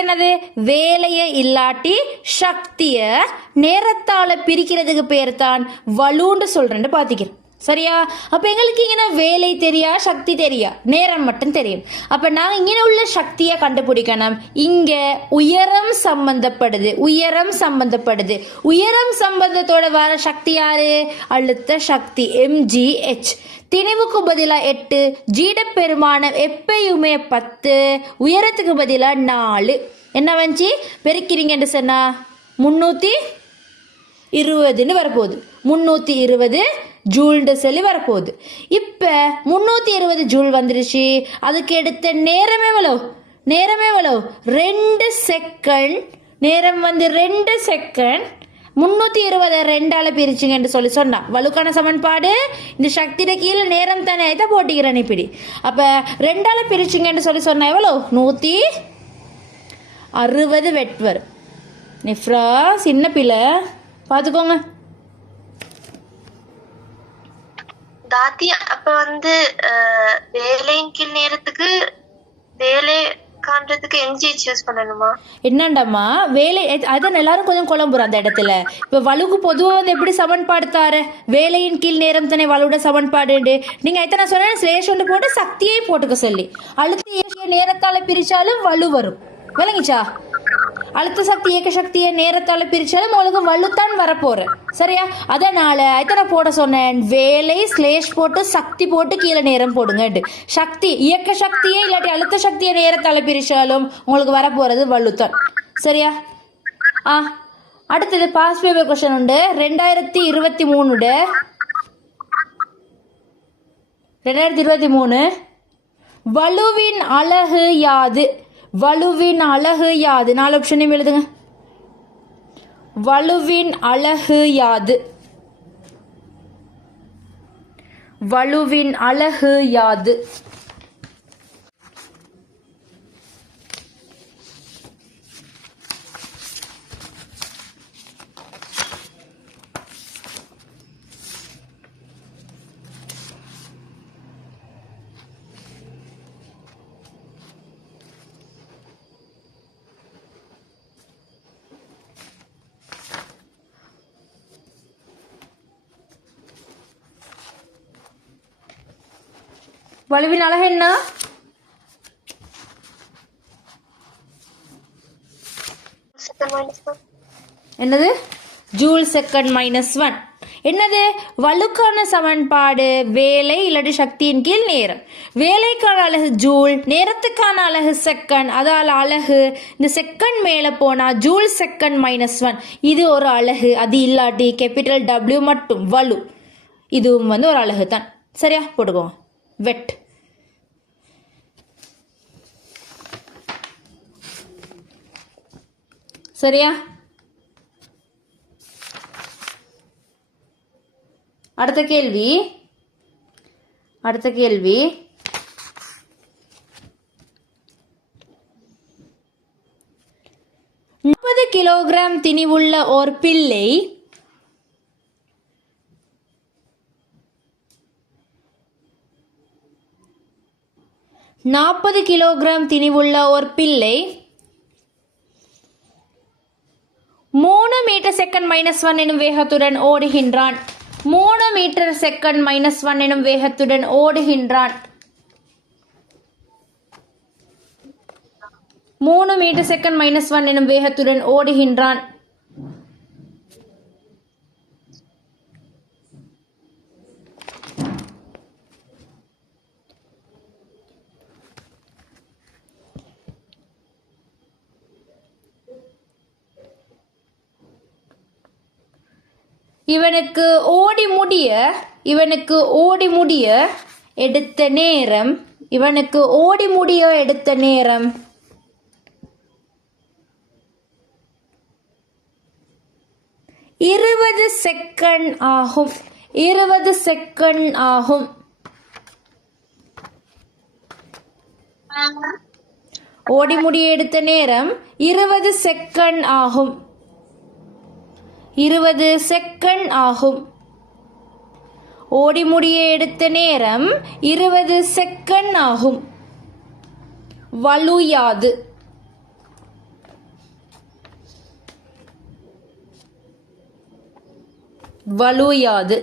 என்னது வேலையை இல்லாட்டி சக்திய நேரத்தால பிரிக்கிறதுக்கு பேர் தான் வலுன்னு சொல்றேன்னு பாத்திக்கிறேன். சரியா? அப்ப எங்களுக்கு இங்கே வேலை தெரியா, சக்தி தெரியா, நேரம் மட்டும் தெரியும். அப்ப நான் இங்கே உள்ள சக்தியை கண்டுபிடிக்கணும். இங்க உயரம் சம்பந்தப்படுது, உயரம் சம்பந்தத்தோட வர சக்தி யாரு? அழுத்த சக்தி mgh. திணிவுக்கு பதிலா 8, ஜீட பெருமானம் எப்பயுமே 10, உயரத்துக்கு பதிலா 4. என்ன வந்துச்சு? பெருக்கிறீங்கன்னு சொன்னா 320 வரப்போகுது. 320 ஜூல்ன்ற சொல்லி வரப்போகுது. இப்போ 320 ஜூல் வந்துருச்சு. அதுக்கு எடுத்த நேரம் எவ்வளவு? 2 செகண்ட். நேரம் வந்து 2 செகண்ட். 320 2ஆல பிரிச்சுங்கன்னு சொல்லி சொன்னா வலுக்கான சமன்பாடு. இந்த சக்தியில கீழே நேரம் தானே ஆயிட்டா போட்டிக்கிறேன் இப்படி. அப்ப 2ஆல பிரிச்சுங்கன்னு சொல்லி சொன்னா எவ்வளவு? 160 வெட்வர். நிஃப்ரா சின்ன பிள்ளை பார்த்துக்கோங்க. தாத்தி அப்ப வந்து வேலையின் கீழ் நேரத்துக்கு வேலை காண்றதுக்கு mgh யூஸ் பண்ணணுமா? என்னண்டாமா வேலை அதான் எல்லாரும் கொஞ்சம் குழம்புறோம் அந்த இடத்துல. இப்ப வலுக்கு பொதுவாக வந்து எப்படி சமன்பாடு தார? வேலையின் கீழ் நேரம் தானே வலுவோட சமன்பாடு. நீங்க எத்தனை சொன்ன ஸ்லேஷ் ஒன்று போட்டு சக்தியை போட்டுக்க சொல்லி அழுத்த நேரத்தால பிரிச்சாலும் வலு வரும். விளங்கிச்சா? அழுத்த சக்தி இயக்க சக்தியை நேரத்தால பிரிச்சாலும் உங்களுக்கு வலுத்தான் வரப்போற. சரியா? அதனால எத்தனை போட சொன்னேன்? வேலை ஸ்லேஷ் போட்டு சக்தி போட்டு கீழே நேரம் போடுங்க. சக்தி இயக்க சக்தியே இல்லாட்டி அழுத்த சக்தியை நேரத்தால பிரிச்சாலும் உங்களுக்கு வரப்போறது வலுத்தான். சரியா? அடுத்தது பாஸ் பேப்பர் கொஸ்டின் உண்டு. 2023 வலுவின் அலகு யாது? வலுவின் அலகு யாது? 4 ஆப்ஷனையும் எழுதுங்க. வலுவின் அலகு யாது? வலுவின் அலகு யாது? வலுவின் அலகு என்ன? என்னது? Joule second -1. என்னது? வலுக்கான சமன்பாடு வேலை இல்லாட்டி சக்தியின் கீழ் நேரம். வேலைக்கான அலகு ஜூல், நேரத்துக்கான அலகு செகண்ட். அதால அலகு இந்த செகண்ட் மேல போனா ஜூல் செகண்ட் -1. இது ஒரு அலகு. அது இல்லாட்டி கேபிட்டல் W மட்டும் வலு. இதுவும் வந்து ஒரு அலகு தான். சரியா? போட்டுக்கோங்க. வெட். சரியா? அடுத்த கேள்வி 30 கிலோகிராம் திணிவுள்ள ஒரு பிள்ளை 40 கிலோகிராம் திணிவுள்ள ஒரு பிள்ளை 3 மீட்டர் செகண்ட் -1 எனும் வேகத்துடன் ஓடுகின்றான். 3 மீட்டர் செகண்ட் -1 எனும் வேகத்துடன் ஓடுகின்றான். 3 மீட்டர் செகண்ட் -1 எனும் வேகத்துடன் ஓடுகின்றான். இவனுக்கு ஓடி முடிய எடுத்த நேரம் 20 செகண்ட் ஆகும். 20 செகண்ட் ஆகும். ஓடி முடிய எடுத்த நேரம் 20 செகண்ட் ஆகும். 20 செகண்ட் ஆகும். ஓடி முடிய எடுத்த நேரம் 20 செகண்ட் ஆகும். வலு யாது? வலு யாது